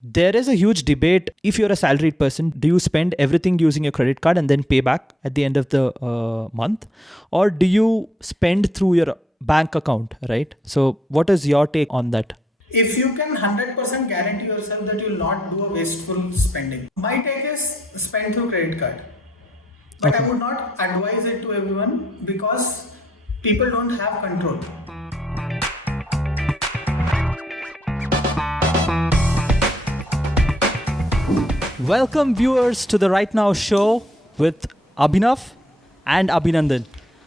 There is a huge debate. If you're a salaried person, do you spend everything using your credit card and then pay back at the end of the month? Or do you spend through your bank account, right? So, what is your take on that? If you can 100% guarantee yourself that you'll not do a wasteful spending, my take is spend through credit card. But I Okay. would not advise it to everyone because people don't have control. Welcome, viewers, to the Right Now show with Abhinav and Abhinandan,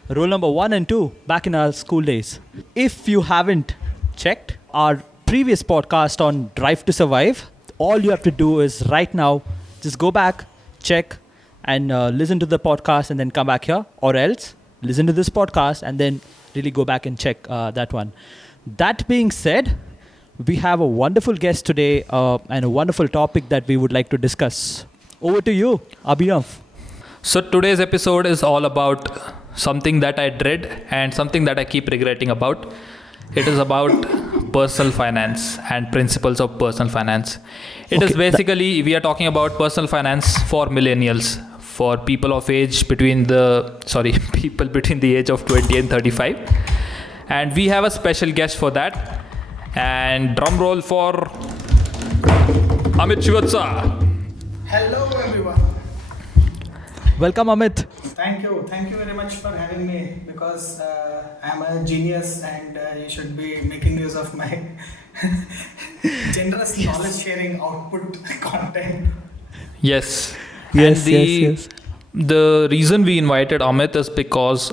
roll number 1 and 2 back in our school days. If you haven't checked our previous podcast on Drive to Survive, all you have to do is right now just go back, check, and listen to the podcast and then come back here, or else listen to this podcast and then really go back and check that one. That being said, we have a wonderful guest today and a wonderful topic that we would like to discuss. Over to you, Abhinav. So today's episode is all about something that I dread and something that I keep regretting about. It is about personal finance and principles of personal finance. It is Okay, basically we are talking about personal finance for millennials, for people of age between the people between the age of 20 and 35. And we have a special guest for that. And drum roll for Amit Shivatsa. Hello, everyone. Welcome, Amit. Thank you. Thank you very much for having me because I'm a genius and you should be making use of my generous knowledge sharing output content. Yes. Yes, And the yes. the reason we invited Amit is because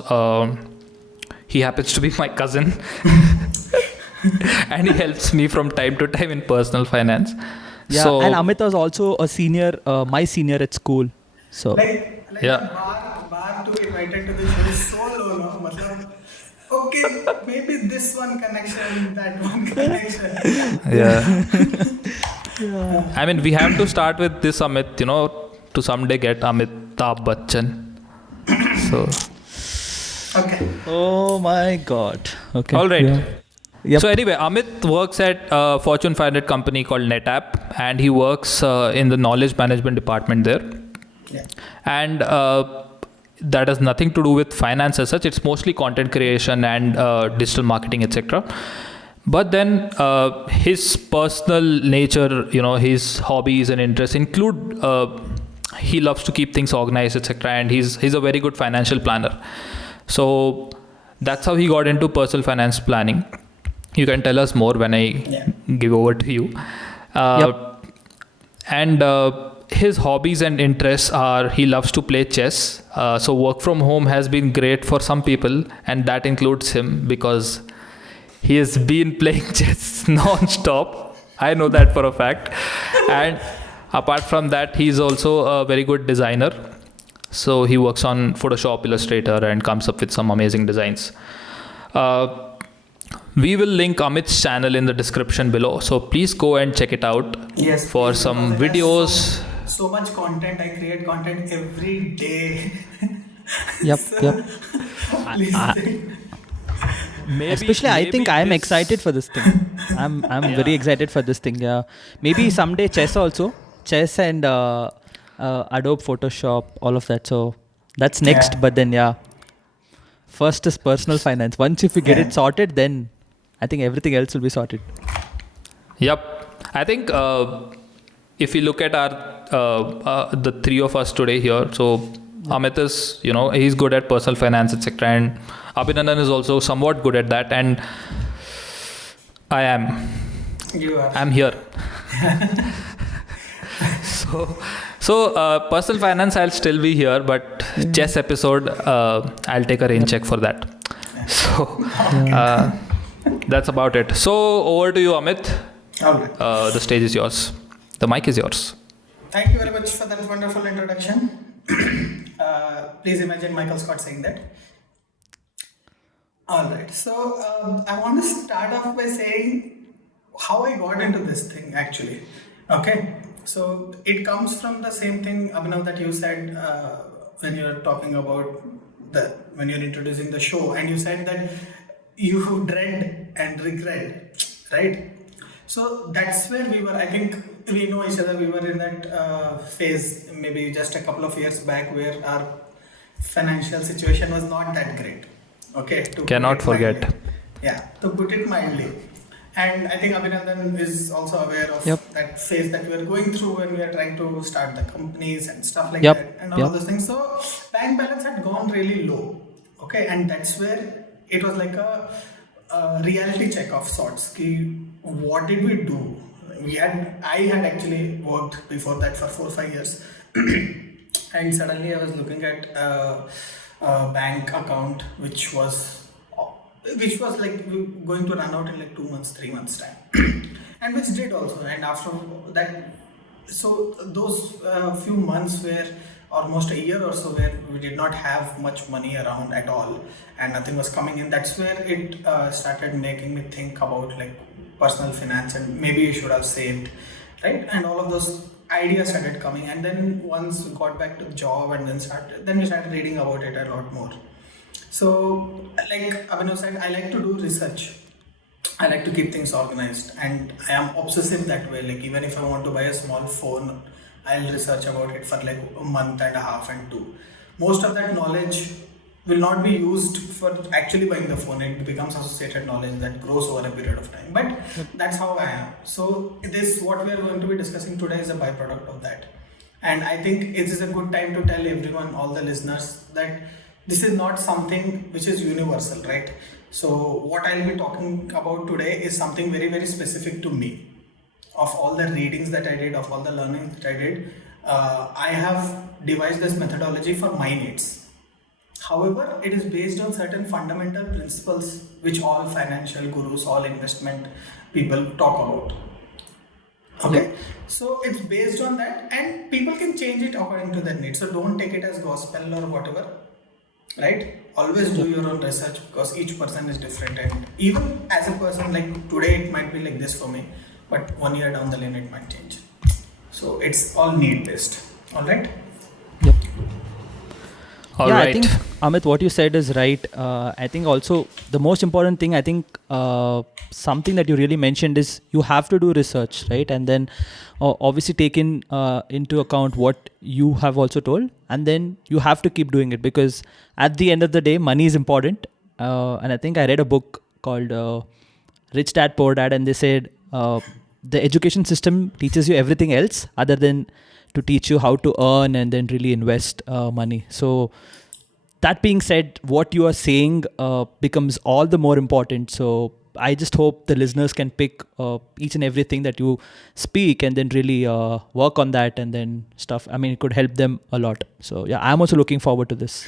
he happens to be my cousin and he helps me from time to time in personal finance. Yeah, So and Amit was also a senior, my senior at school. So, Like Yeah. the bar to be invited to the show is so low, no? Matlab, okay, maybe this one connection, that one connection. yeah. I mean, we have to start with this Amit, to someday get Amitabh Bachchan. So, Okay. oh my God. Okay. all right. Yeah. Yep. So anyway, Amit works at a Fortune 500 company called NetApp, and he works in the knowledge management department there. Yeah. And that has nothing to do with finance as such. It's mostly content creation and digital marketing, etc. But then his personal nature, his hobbies and interests include he loves to keep things organized, etc. And he's a very good financial planner. So that's how he got into personal finance planning. You can tell us more when I Yeah. give over to you. And his hobbies and interests are he loves to play chess. So work from home has been great for some people, and that includes him because he has been playing chess non-stop. I know that for a fact. And apart from that, he's also a very good designer. So he works on Photoshop, Illustrator, and comes up with some amazing designs. Uh, we will link Amit's channel in the description below. So please go and check it out Yes. for please, some because it has videos. So much content. I create content every day. Yep. So, Yep. please Maybe, Especially, I think maybe I am this- excited for this thing. I'm very excited for this thing. Yeah. Maybe someday chess also. Chess and Adobe Photoshop, all of that. So that's next. Yeah. But then, yeah. First is personal finance. Once if we get Yeah. it sorted, then I think everything else will be sorted. Yep. I think if you look at the three of us today here, so Amit is, he's good at personal finance, etc. And Abhinandan is also somewhat good at that. And I am. You are. I'm here. So personal finance, I'll still be here, but chess episode, I'll take a rain check for that. So that's about it. So over to you, Amit. All right. The stage is yours. The mic is yours. Thank you very much for that wonderful introduction. Please imagine Michael Scott saying that. All right. So I want to start off by saying how I got into this thing actually. Okay. So it comes from the same thing, Abhinav, that you said when you're talking about when you're introducing the show, and you said that you dread and regret, right? So that's where we were. I think we know each other. We were in that phase maybe just a couple of years back where our financial situation was not that great. Okay, to put Cannot it forget. mildly. Yeah, to put it mildly. And I think Abhinandan is also aware of Yep. that phase that we are going through when we are trying to start the companies and stuff like Yep. that and all Yep. of those things. So bank balance had gone really low. Okay, and that's where it was like a reality check of sorts. Ki, what did we do? I had actually worked before that for 4 or 5 years, and suddenly I was looking at a bank account which was like going to run out in like 2 months, 3 months time, and which did also. And after that, so those few months were almost a year or so where we did not have much money around at all, and nothing was coming in. That's where it started making me think about like personal finance and maybe you should have saved, right? And all of those ideas started coming. And then once we got back to the job and then we started reading about it a lot more. So, like Abhinav said, I like to do research. I like to keep things organized, and I am obsessive that way. Like even if I want to buy a small phone, I'll research about it for like a month and a half and two. Most of that knowledge will not be used for actually buying the phone. It becomes associated knowledge that grows over a period of time. But that's how I am. So this what we are going to be discussing today is a byproduct of that. And I think it is a good time to tell everyone, all the listeners, that this is not something which is universal, right? So what I'll be talking about today is something very, very specific to me. Of all the readings that I did, of all the learning that I did, I have devised this methodology for my needs. However, it is based on certain fundamental principles which all financial gurus, all investment people talk about. Okay, so it's based on that, and people can change it according to their needs. So don't take it as gospel or whatever, right? Always do your own research because each person is different, and even as a person, like today it might be like this for me, but 1 year down the lane it might change. So it's all need based. All right. Yep. All yeah, right. I think Amit, what you said is right. I think also the most important thing, I think something that you really mentioned is you have to do research, right? And then obviously take into account what you have also told, and then you have to keep doing it because at the end of the day, money is important. And I think I read a book called Rich Dad Poor Dad, and they said the education system teaches you everything else other than to teach you how to earn and then really invest money. So that being said, what you are saying becomes all the more important. So I just hope the listeners can pick each and everything that you speak and then really work on that and then stuff. I mean, it could help them a lot. So yeah, I'm also looking forward to this.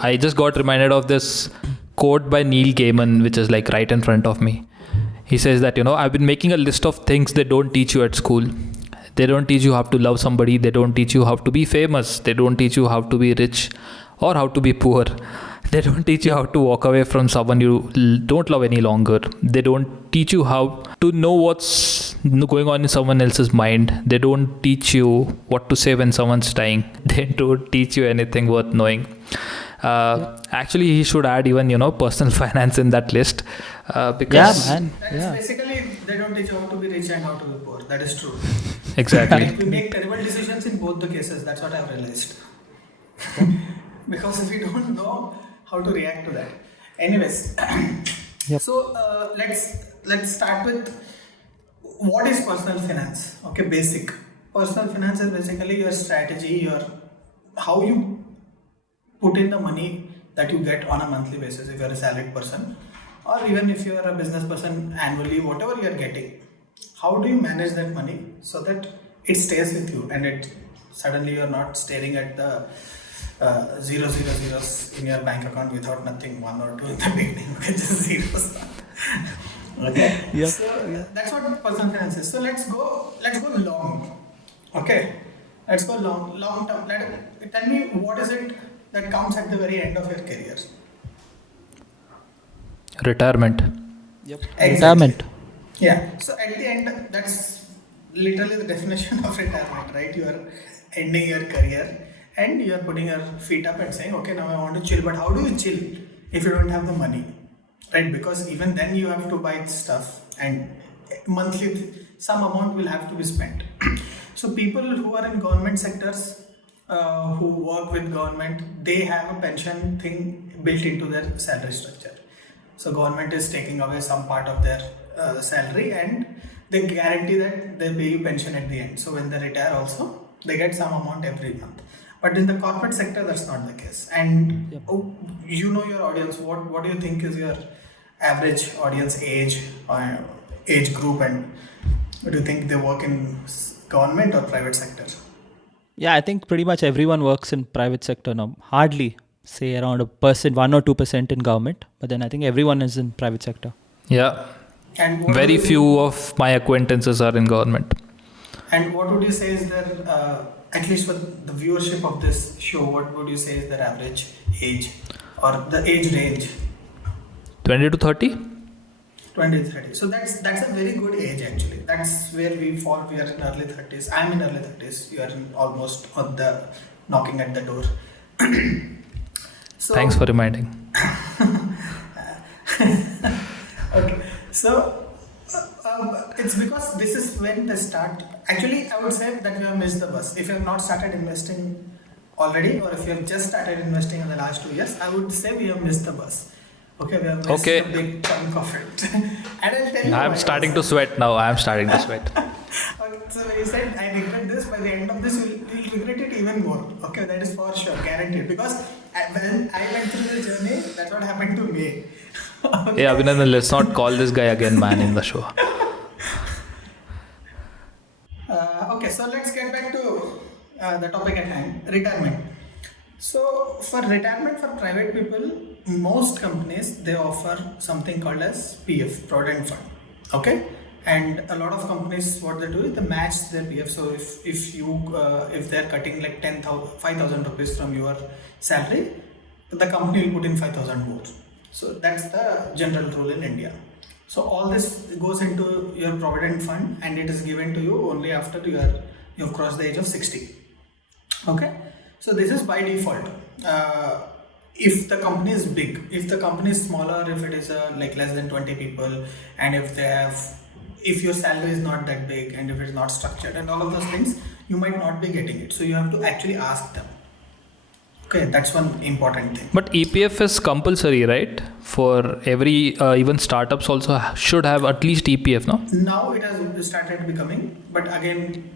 I just got reminded of this quote by Neil Gaiman, which is like right in front of me. He says that, I've been making a list of things they don't teach you at school. They don't teach you how to love somebody. They don't teach you how to be famous. They don't teach you how to be rich or how to be poor. They don't teach you how to walk away from someone you don't love any longer. They don't teach you how to know what's going on in someone else's mind. They don't teach you what to say when someone's dying. They don't teach you anything worth knowing. Actually, he should add even, personal finance in that list. Because Yeah, man. That's Yeah. basically they don't teach you how to be rich and how to be poor. That is true. Exactly. We make terrible decisions in both the cases. That's what I've realized. Because we don't know how to react to that. Anyways, Yep. so let's start with what is personal finance. Okay, basic. Personal finance is basically your strategy, how you put in the money that you get on a monthly basis if you're a salaried person, or even if you're a business person annually, whatever you're getting. How do you manage that money so that it stays with you and suddenly you're not staring at the zeros in your bank account without nothing, 1 or 2 in the beginning, okay, just zeros. Okay. Yep. So that's what personal finance is. So let's go long. Okay. Let's go long term. Tell me, what is it that comes at the very end of your career? Retirement. Yep. Exactly. Retirement. Yeah. So at the end, that's literally the definition of retirement, right? You are ending your career and you are putting your feet up and saying, okay, now I want to chill. But how do you chill if you don't have the money, right? Because even then you have to buy stuff, and monthly, some amount will have to be spent. So people who are in government sectors, who work with government, they have a pension thing built into their salary structure. So government is taking away some part of their salary, and they guarantee that they pay you pension at the end. So when they retire also, they get some amount every month. But in the corporate sector, that's not the case. And Yep. you know your audience. What do you think is your average audience age or age group, and do you think they work in government or private sector? Yeah, I think pretty much everyone works in private sector now. Hardly say around 1 or 2% in government, but then I think everyone is in private sector. Yeah. And what Very do you- few of my acquaintances are in government. And what would you say is their, at least for the viewership of this show, what would you say is their average age or the age range? 20 to 30? 20 to 30. So that's a very good age actually. That's where we fall. We are in early 30s. I'm in early 30s. You are in almost on the knocking at the door. So, Thanks for reminding. Okay, so it's because this is when they start. Actually, I would say that you have missed the bus. If you have not started investing already, or if you have just started investing in the last 2 years, I would say we have missed the bus. Okay, we have missed Okay. a big chunk of it. And I'll tell you I'm why starting to also. sweat now. I'm starting to sweat. Okay, so when you said I regret this, by the end of this, you'll regret it even more. Okay, that is for sure, guaranteed. Because when I went through the journey, that's what happened to me. Hey, Abhinandan, let's not call this guy again man in the show. Okay, so let's get back to the topic at hand, retirement. So for retirement for private people, most companies they offer something called as PF, Provident Fund. Okay, and a lot of companies what they do is they match their PF. So if they're cutting like 5,000 rupees from your salary, the company will put in 5,000 more. So that's the general rule in India. So all this goes into your provident fund, and it is given to you only after you've crossed the age of 60. Okay, so this is by default. If the company is big, if the company is smaller, if it is like less than 20 people, and if your salary is not that big, and if it's not structured, and all of those things, you might not be getting it. So you have to actually ask them. Okay, that's one important thing. But EPF is compulsory, right? For every, even startups also should have at least EPF, no? Now it has started becoming, but again,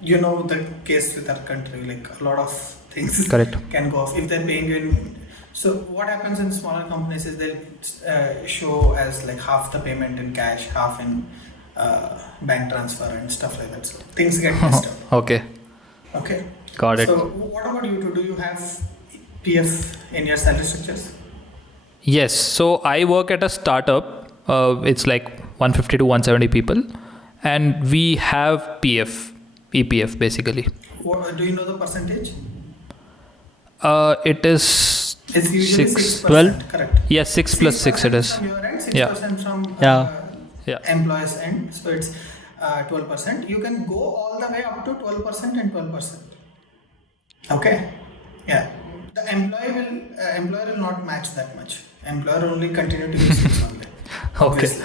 you know the case with our country, like a lot of things Correct. can go off if they're paying you in. So what happens in smaller companies is they'll show as like half the payment in cash, half in bank transfer and stuff like that. So things get messed up. Okay, Okay. got it. So what about you two? Do you have PF in your salary structures? Yes, so I work at a startup. It's like 150 to 170 people, and we have EPF basically. Do you know the percentage? It is It's usually 6%. 12? Correct. yes, 6 plus 6 it is. From your end, 6% Yeah. from Yeah. Yeah. employees' end. So it's 12%. You can go all the way up to 12% and 12%. Okay. Yeah. The employer will not match that much. Employer only continue to use 6 only. Okay. Obviously.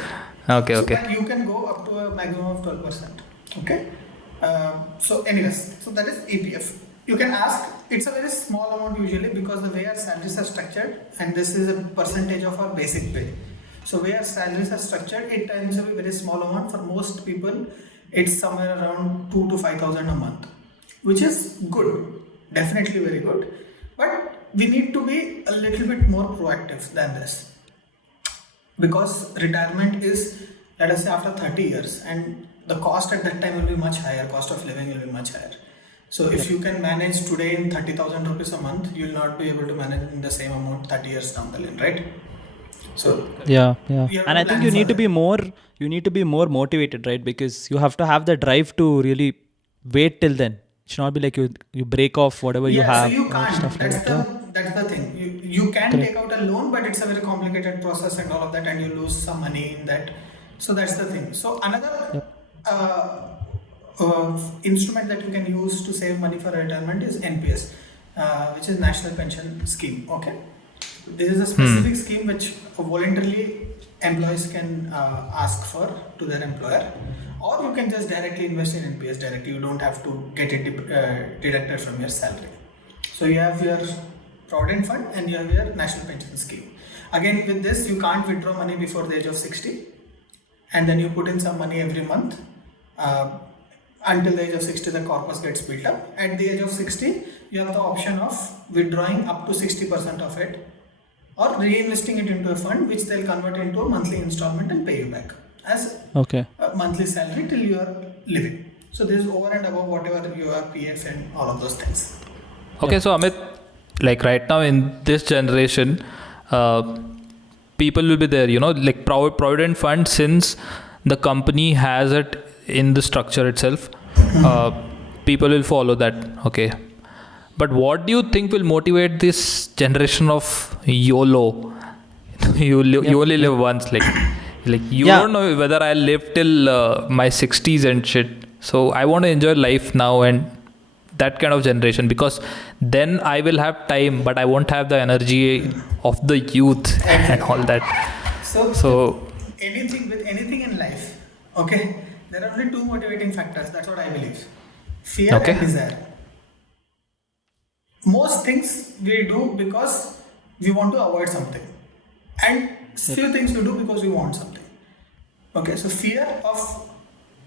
Okay, So okay. but you can go up to a maximum of 12%. Okay. So anyways, so that is EPF. You can ask, it's a very small amount usually because the way our salaries are structured, and this is a percentage of our basic pay. So where our salaries are structured, it tends to be very small amount. For most people, it's somewhere around 2 to 5,000 a month, which is good, definitely very good. But we need to be a little bit more proactive than this, because retirement is, let us say, after 30 years, and the cost at that time will be much higher. Cost of living will be much higher. So if you can manage today in 30,000 rupees a month, you will not be able to manage in the same amount 30 years down the line, right? So Yeah. You have And to I think plan you for need to that. be more. You need to be more motivated, right? Because you have to have the drive to really wait till then. It should not be like you break off whatever you have. so you or can't. stuff like That's that. that's the thing. You can take out a loan, but it's a very complicated process and all of that, and you lose some money in that. So that's the thing. So another instrument that you can use to save money for retirement is NPS, which is National Pension Scheme. Okay. This is a specific scheme which voluntarily employees can ask for to their employer, or you can just directly invest in NPS directly. You don't have to get it deducted from your salary. So you have your provident fund and you have your national pension scheme. Again, with this, you can't withdraw money before the age of 60, and then you put in some money every month. Until the age of 60, the corpus gets built up. At the age of 60, you have the option of withdrawing up to 60% of it, or reinvesting it into a fund which they'll convert into a monthly installment and pay you back as Okay. a monthly salary till you are living. So this is over and above whatever your PF and all of those things. Okay, so Amit, like right now in this generation, people will be there, like Provident Fund, since the company has it in the structure itself, people will follow that. Okay. But what do you think will motivate this generation of YOLO? You only live once, like you Yeah. don't know whether I'll live till my 60s and shit. So I want to enjoy life now, and that kind of generation, because then I will have time, but I won't have the energy of the youth and all that. So Anything in life, okay, there are only two motivating factors. That's what I believe: fear Okay. and desire. Most things we do because we want to avoid something, and few things we do because we want something. Okay, so fear of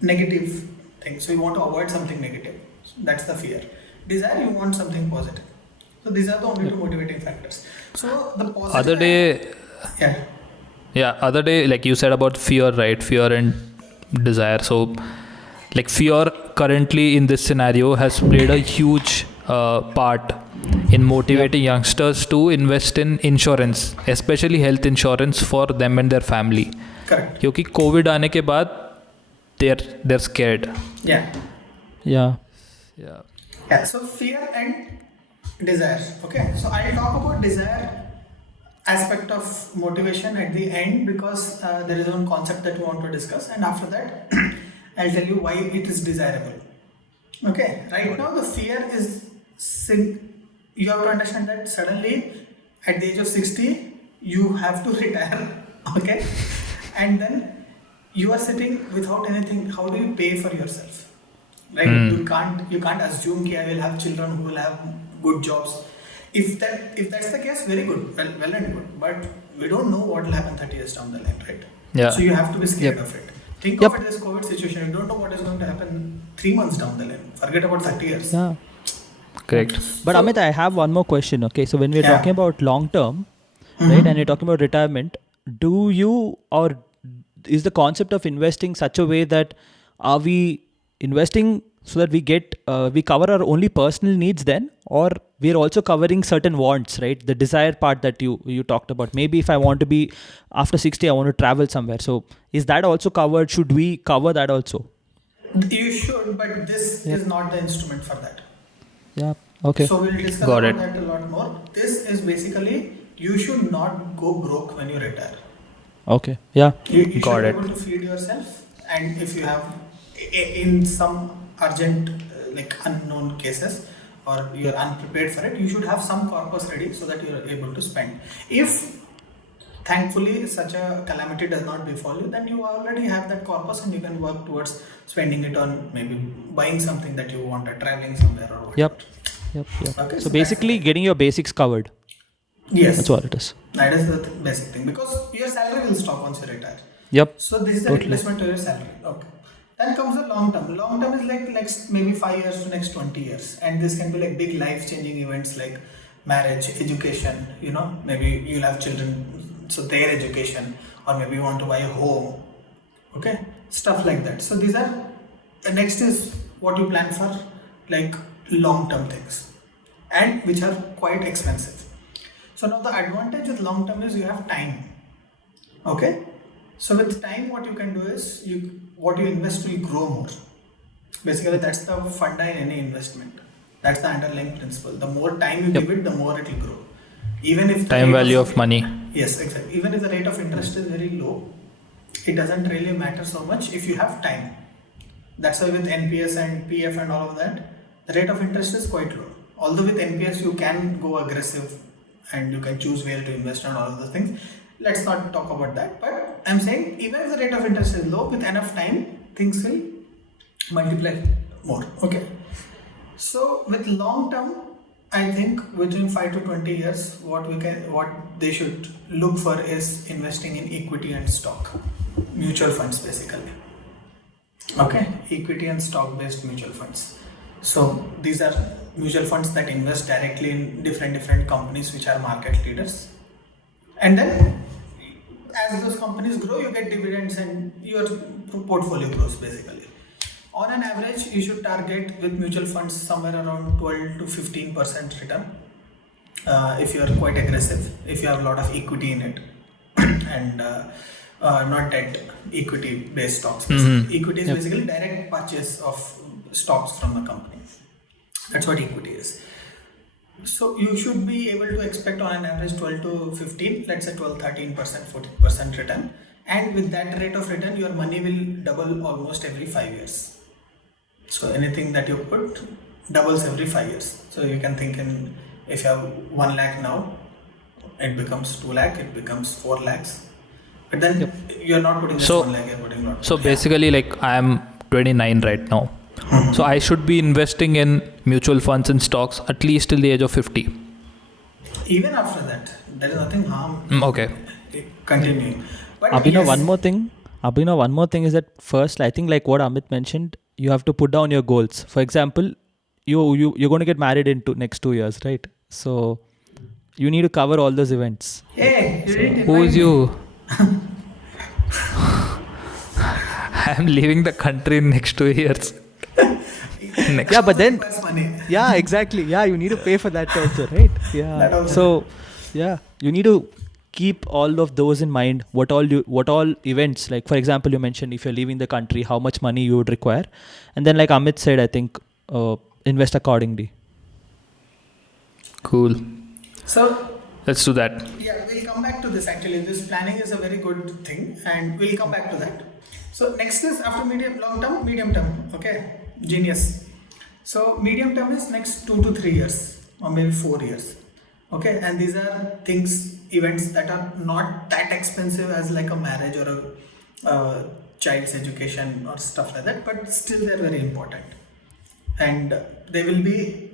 negative things. So you want to avoid something negative. So that's the fear. Desire, you want something positive. So these are the only two motivating factors. So the positive. other day, other day, like you said about fear, right? Fear and desire. So like fear currently in this scenario has played a huge part in motivating youngsters to invest in insurance, especially health insurance for them and their family. Correct. क्योंकि Covid आने के बाद they're scared. Yeah. Yeah. Yeah. So fear and desire. Okay. So I'll talk about desire aspect of motivation at the end, because there is one concept that we want to discuss, and after that I'll tell you why it is desirable. Okay. Right now the fear is you have to understand that suddenly at the age of 60 you have to retire. Okay. And then you are sitting without anything. How do you pay for yourself? Right? You can't assume that I will have children who will have good jobs. If that's the case, very good, well and good. But we don't know what will happen 30 years down the line, right? Yeah. So you have to be scared of it. Think of it as COVID situation. You don't know what is going to happen 3 months down the line. Forget about 30 years. Yeah. Correct. But So- Amit, I have one more question. Okay, so when we're Yeah. talking about long term, right, and you're talking about retirement, do you, or is the concept of investing such a way that are we investing so that we cover our only personal needs then, or we're also covering certain wants, right? The desire part that you talked about. Maybe if I want to be after 60, I want to travel somewhere. So is that also covered? Should we cover that also? You should, but this is not the instrument for that. Yeah. Okay. So we'll discuss Got about it. that a lot more. This is basically, you should not go broke when you retire. Okay. Yeah. You Got should it. be able to feed yourself, and if you have in some urgent like unknown cases, or you're unprepared for it, you should have some corpus ready so that you're able to spend. If thankfully such a calamity does not befall you, then you already have that corpus and you can work towards spending it on maybe buying something that you want, or traveling somewhere, or whatever. Yep. Okay, So basically getting your basics covered. Yes, That's what it is. that is the basic thing, because your salary will stop once you retire. Yep. So this is the replacement to your salary. Okay. Then comes the long term. Long term is like next maybe 5 years to next 20 years, and this can be like big life changing events like marriage, education. Maybe you'll have children, so their education, or maybe you want to buy a home. Okay, stuff like that. So these are next is what you plan for, like long term things, and which are quite expensive. So now the advantage with long term is you have time. Okay. So with time, what you can do is what you invest will grow more. Basically, that's the funda in any investment. That's the underlying principle. The more time you give it, the more it will grow. Even if the Time rate value of money. Yes, exactly. Even if the rate of interest is very low, it doesn't really matter so much if you have time. That's why with NPS and PF and all of that, the rate of interest is quite low. Although with NPS you can go aggressive and you can choose where to invest and all of those things. Let's not talk about that. But I'm saying even if the rate of interest is low, with enough time, things will multiply more. Okay. So with long term, I think within 5 to 20 years, what they should look for is investing in equity and stock, mutual funds basically. Okay, equity and stock based mutual funds. So these are mutual funds that invest directly in different companies which are market leaders, and then as those companies grow, you get dividends and your portfolio grows basically. On an average, you should target with mutual funds somewhere around 12 to 15% return. If you are quite aggressive, if you have a lot of equity in it, and not debt, equity based stocks. Equity is basically direct purchase of stocks from the company. That's what equity is. So you should be able to expect on an average 12 to 15, let's say 12, 13%, 14% return. And with that rate of return, your money will double almost every 5 years. So anything that you put doubles every 5 years. So you can think if you have 1 lakh now, it becomes 2 lakh, it becomes 4 lakhs. But then you're not putting just 1 lakh, you're putting a lot. So basically, like I am 29 right now. So I should be investing in mutual funds and stocks at least till the age of 50. Even after that, there is nothing harm Okay. continuing. But Abhinav, yes, one more thing is that first, I think like what Amit mentioned, you have to put down your goals. For example, you're going to get married in next 2 years, right? So you need to cover all those events. Hey, you didn't Who invite is me. you? I am leaving the country in next 2 years. Next. Yeah, but then Plus money. yeah, exactly. Yeah, you need to pay for that also, right? Yeah. That also. So yeah, you need to keep all of those in mind. What all events, like for example, you mentioned if you're leaving the country, how much money you would require, and then like Amit said, I think invest accordingly. Cool. So Let's do that. yeah, we'll come back to this actually. This planning is a very good thing and we'll come back to that. So next is after medium term. Okay, genius. So medium term is next 2 to 3 years or maybe 4 years. Okay, and these are events that are not that expensive as like a marriage or a child's education or stuff like that, but still they're very important. And they will be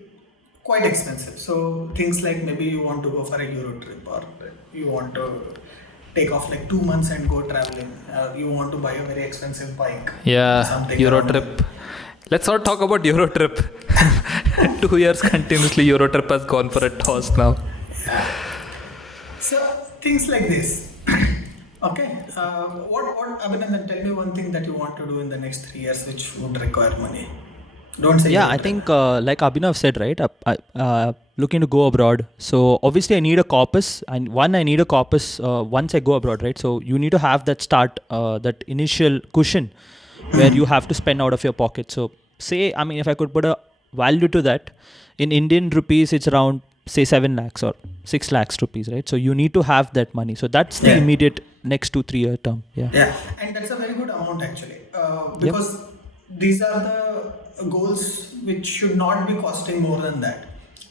quite expensive. So things like maybe you want to go for a Euro trip, or you want to take off like 2 months and go traveling. You want to buy a very expensive bike. Yeah, Something Euro around trip. Let's not talk about Euro trip. 2 years continuously, Euro trip has gone for a toss now. So things like this. Okay. What Abhinandan, tell me one thing that you want to do in the next 3 years which would require money. Don't say Yeah, Euro I trip. think like Abhinav said, right? Looking to go abroad. So obviously I need a corpus, and I need a corpus once I go abroad, right? So you need to have that that initial cushion where you have to spend out of your pocket. So say, I mean, if I could put a value to that, in Indian rupees, it's around say 7 lakhs or 6 lakhs rupees, right? So you need to have that money. So that's the Yeah. immediate next 2-3 year term. Yeah. Yeah, and that's a very good amount actually, because these are the goals which should not be costing more than that.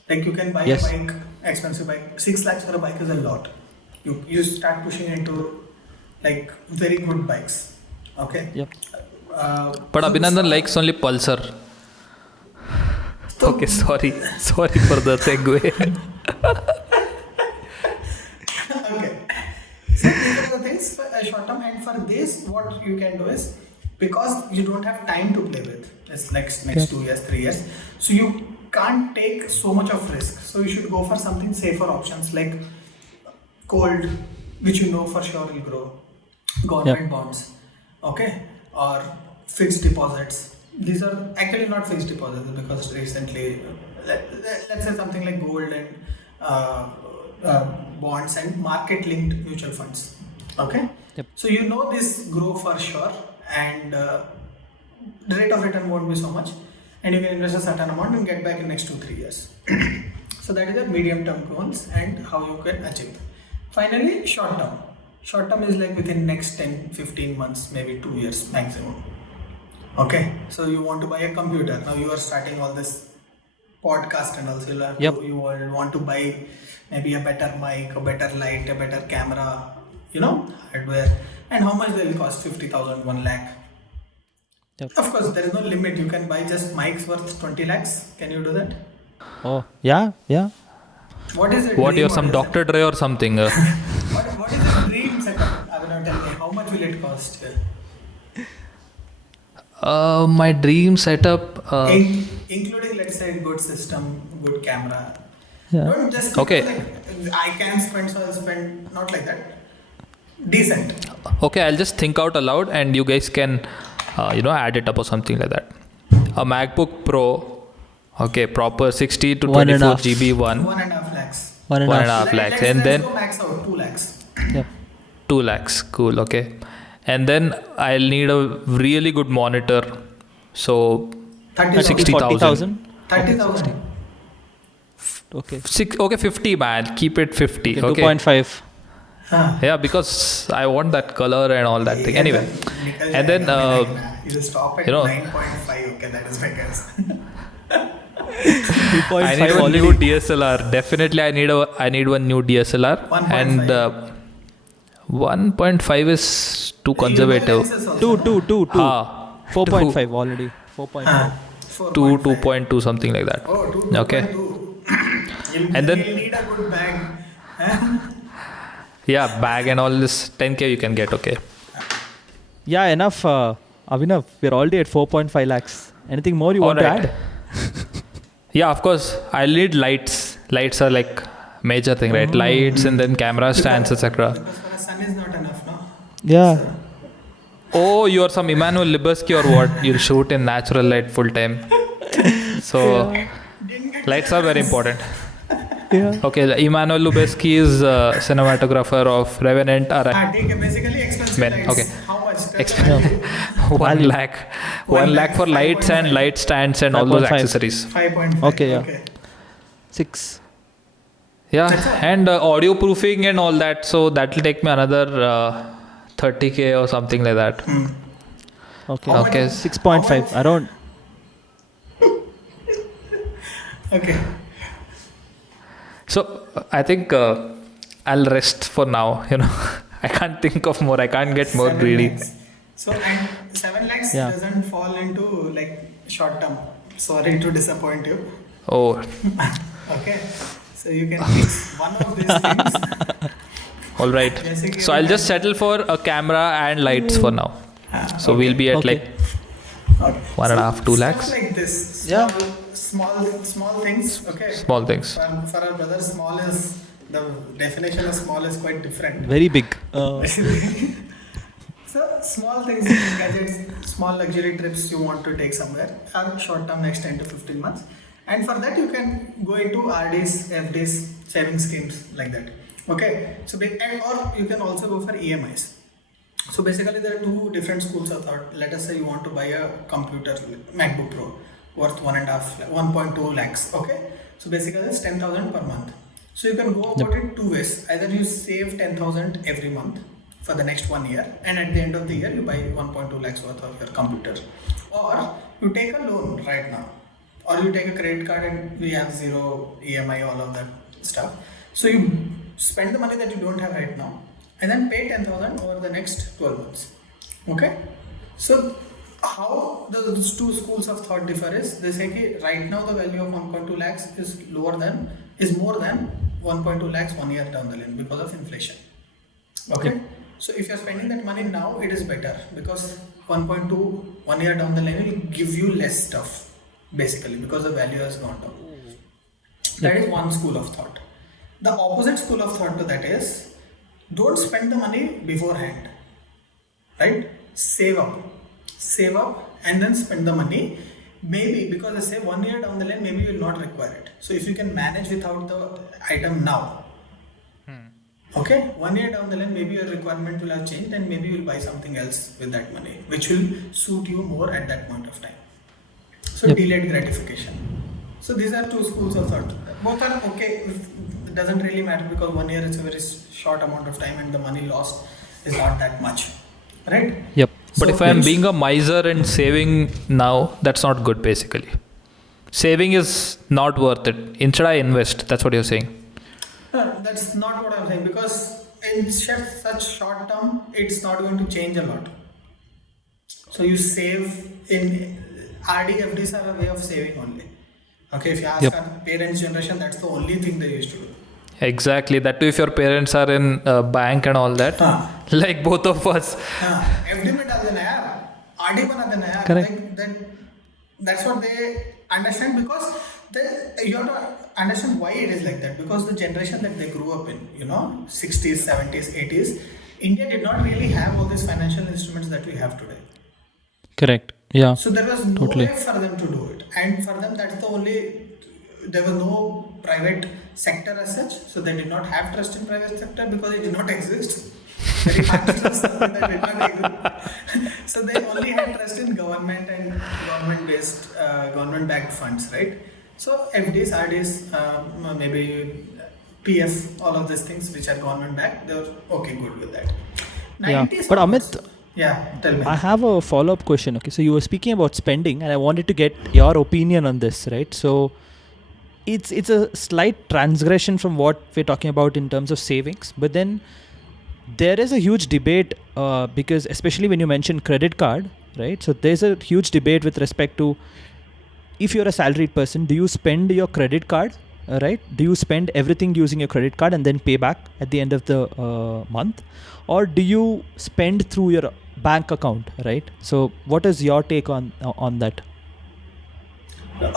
Like you can buy Yes. a bike, expensive bike. 6 lakhs for a bike is a lot. You start pushing into like very good bikes. Okay. Yep. But so Abhinandan this- likes only Pulsar. Okay, sorry for the segue. Okay. So these are the things for a short term, and for this, what you can do is, because you don't have time to play with, it's next 2 years, 3 years, so you can't take so much of risk. So you should go for something safer options like gold, which you know for sure will grow, government bonds, okay, or fixed deposits. These are actually not fixed deposits because recently, let's say something like gold and bonds and market linked mutual funds. Okay. Yep. So you know this grow for sure, and the rate of return won't be so much, and you can invest a certain amount and get back in next 2-3 years. So that is the medium term goals and how you can achieve. Finally, short term. Short term is like within next 10-15 months, maybe 2 years maximum. Okay, so you want to buy a computer. Now you are starting all this podcast and also Yep. you will want to buy maybe a better mic, a better light, a better camera, hardware. And how much they will cost? 50,000, 1 lakh. Yep. Of course, there is no limit. You can buy just mics worth 20 lakhs. Can you do that? Oh, yeah. What is it? What, you're some Dr. Dre or something? What is the dream setup? I will not tell me. How much will it cost? My dream setup. Including, let's say, good system, good camera. Yeah. Don't just Okay. I can spend, so I'll spend. Not like that. Decent. Okay, I'll just think out aloud and you guys can, add it up or something like that. A MacBook Pro, okay, proper 60 to 24 GB one, 1.5 lakhs. 1.5 lakhs, and let's then go max out 2 lakhs. Yep. 2 lakhs, cool, okay. And then I'll need a really good monitor, so 30,000. 60,000. 30,000. Okay. 50 man, keep it 50, okay. 2.5. Huh. Yeah, because I want that color and all that thing. Anyway, and then you just stop at 9.5. Okay, that is my guess. 2.5 I need a already. new DSLR. Definitely, I need one new DSLR. 1.5. And 1.5 is too conservative. 2. Ah, 4.5 already. 4.5. 2.2 something like that. Oh, 2. Okay. And then- you'll need a good bag. Yeah, bag and all this 10K you can get. Okay. Yeah, enough. Abhinav, we're already at 4.5 lakhs. Anything more you want Alright. to add? Yeah, of course. I'll need lights. Lights are like major thing, right? Lights and then camera stands, etc. Because for a sun is not enough, no? Yeah. Oh, you're some Emmanuel Lubezki or what? You'll shoot in natural light full time. So Didn't get lights are very important. Yeah. Okay, Emmanuel Lubezki is cinematographer of Revenant. take basically expensive Man, lights. okay. How much? Expensive. 1 lakh. 1 lakh for lights and 5.5. light stands and all those 5.5. accessories. 5.5. Okay, yeah. 6. Yeah, and audio proofing and all that. So that will take me another 30K or something like that. Okay. How much- Okay. 6.5. Around. Okay. So I think I'll rest for now. I can't think of more. I can't get more 7 greedy. lakhs. So, and 7 lakhs Yeah. doesn't fall into like short term. Sorry to disappoint you. Oh, Okay. So you can fix one of these things. all right. Basically, So I'll just settle for a camera and lights for now. So we'll be at Okay. like 1.5, 2 lakhs. Stuff like this. Yeah. Small things. Okay. Small things. For our brother, small is the definition of small is quite different. Very big. So small things, gadgets, small luxury trips you want to take somewhere are short term, next 10 to 15 months. And for that you can go into RDs, FDs, saving schemes like that. Okay. So or you can also go for EMIs. So basically there are two different schools of thought. Let us say you want to buy a computer, MacBook Pro, worth 1.2 lakhs. Okay. So basically it's 10,000 per month. So you can go about it two ways. Either you save 10,000 every month for the next 1 year, and at the end of the year you buy 1.2 lakhs worth of your computer, or you take a loan right now, or you take a credit card and we have zero EMI, all of that stuff. So you spend the money that you don't have right now and then pay 10,000 over the next 12 months. Okay. So how those two schools of thought differ is they say that right now the value of 1.2 lakhs is more than 1.2 lakhs 1 year down the line because of inflation. Okay. So if you're spending that money now, it is better because 1.2 1 year down the line will give you less stuff basically because the value has gone down. That is one school of thought. The opposite school of thought to that is don't spend the money beforehand, right? Save up and then spend the money. Maybe because they say 1 year down the line, maybe you will not require it. So if you can manage without the item now, okay, 1 year down the line, maybe your requirement will have changed and maybe you will buy something else with that money, which will suit you more at that point of time. So delayed gratification. So these are two schools of thought. Both are okay. It doesn't really matter because 1 year is a very short amount of time and the money lost is not that much, right? Yep. But So if I am yes. being a miser and saving now, that's not good basically. Saving is not worth it. Instead, I invest. That's what you're saying. No, that's not what I'm saying because in such short term, it's not going to change a lot. So you save in RD, FDs are a way of saving only. Okay, if you ask Yep. our parents' generation, that's the only thing they used to do. Exactly. That too, if your parents are in a bank and all that, like both of us. FD में डाल देना यार, RD बना देना यार. Correct. Like that's what they understand because you have to understand why it is like that because the generation that they grew up in, 60s, 70s, 80s, India did not really have all these financial instruments that we have today. Correct. Yeah. So there was no Totally. way for them to do it, and for them that's the only. There was no private sector as such, so they did not have trust in private sector because it did not exist. Very hard to trust something that did not exist. So they only had trust in government and government-based, government-backed funds, right? So FDs, RDs, maybe PF, all of these things which are government-backed, they're okay, good with that. Yeah. 90s But onwards- Amit, yeah, tell me. I have a follow-up question. Okay, so you were speaking about spending, and I wanted to get your opinion on this, right? So it's a slight transgression from what we're talking about in terms of savings, but then there is a huge debate because especially when you mention credit card, right? So there's a huge debate with respect to if you're a salaried person, do you spend your credit card, right? Do you spend everything using your credit card and then pay back at the end of the month, or do you spend through your bank account, right? So what is your take on that?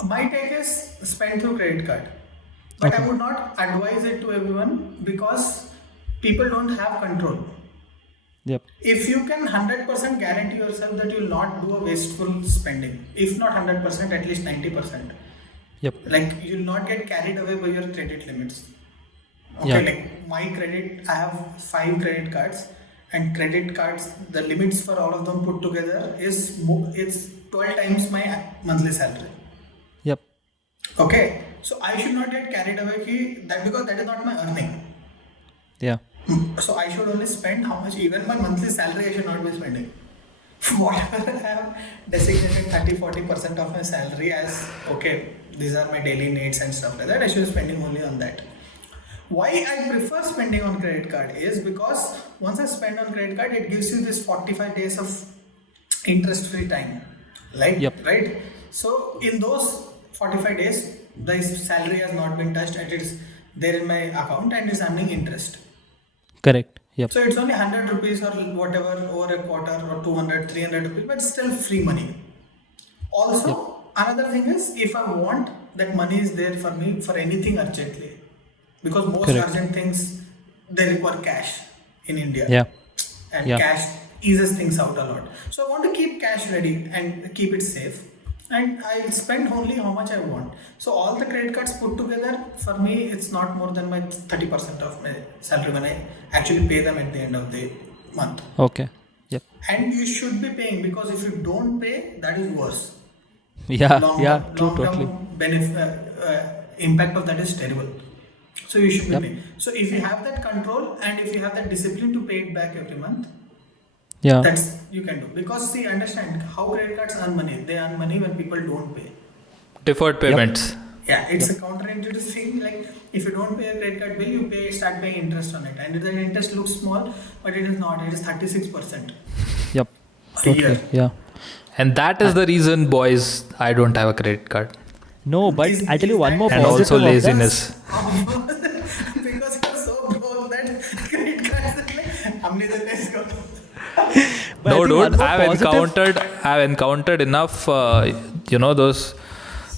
My take is spend through credit card. But Okay. I would not advise it to everyone because people don't have control. Yep. If you can 100% guarantee yourself that you will not do a wasteful spending, if not 100%, at least 90%. Yep. Like you will not get carried away by your credit limits. Okay, Yeah. like my credit, I have 5 credit cards, and credit cards, the limits for all of them put together it's 12 times my monthly salary. Yep. Okay, so I should not get carried away because that is not my earning. Yeah. So I should only spend how much, even my monthly salary I should not be spending. Whatever I have designated 30-40% of my salary as, okay, these are my daily needs and stuff like that, I should be spending only on that. Why I prefer spending on credit card is because once I spend on credit card, it gives you this 45 days of interest-free time. Yep. Right? So in those 45 days, the salary has not been touched and it is there in my account and is earning interest. Correct. Yep. So it's only 100 rupees or whatever over a quarter or 200, 300 rupees, but still free money. Also, another thing is if I want, that money is there for me for anything urgently. Because most Correct. urgent things, they require cash in India. Yeah. And Yeah. cash eases things out a lot. So I want to keep cash ready and keep it safe. And I'll spend only how much I want. So all the credit cards put together, for me, it's not more than my 30% of my salary when I actually pay them at the end of the month. Okay. Yep. And you should be paying because if you don't pay, that is worse. Yeah. Long Yeah. term, True. long Totally. term impact of that is terrible. So you should be Yep. paying. So if you have that control and if you have that discipline to pay it back every month, Yeah. that's you can do. Because see, understand how credit cards earn money. They earn money when people don't pay. Deferred payments. Yeah, it's a counterintuitive thing. Like if you don't pay a credit card bill, you start paying interest on it, and the interest looks small, but it is not. It is 36%. Yep. A Totally. year. Yeah. And that is the reason, boys, I don't have a credit card. No, but Is- I tell you is one that- more And positive also of that. laziness. Because you're so broke that credit cards are like, हमने तो इसको. But I No, think dude, one more I've encountered enough, those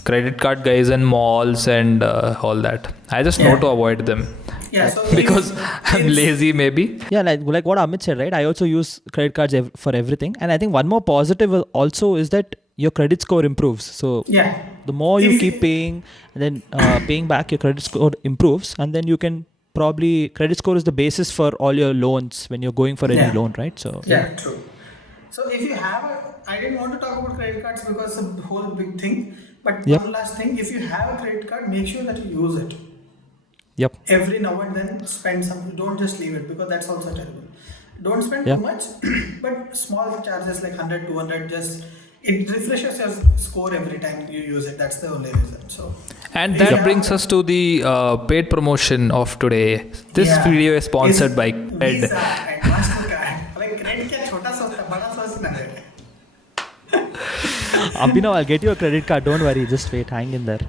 credit card guys in malls and all that. I just know Yeah. to avoid them Yeah, so because I'm it's- lazy, maybe. Yeah, like what Amit said, right? I also use credit cards for everything, and I think one more positive also is that your credit score improves. So Yeah. the more you If- keep paying, and then paying back, your credit score improves, and then you can probably credit score is the basis for all your loans when you're going for any Yeah. loan, right? So Yeah, true. So if you have I didn't want to talk about credit cards because it's a whole big thing. But Yep. one last thing, if you have a credit card, make sure that you use it. Yep. Every now and then spend some, don't just leave it because that's also terrible. Don't spend Yeah. too much, but small charges like 100, 200, just it refreshes your score every time you use it. That's the only reason. So. And if you that brings us to the paid promotion of today. This Yeah. video is sponsored by Cred. Visa and Mastercard. अबे credit क्या छोटा सोचता है, बड़ा सोचना है. Abhinav, I'll get you a credit card. Don't worry. Just wait. Hang in there.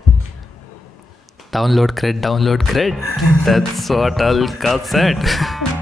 Download Cred. That's what Alka said.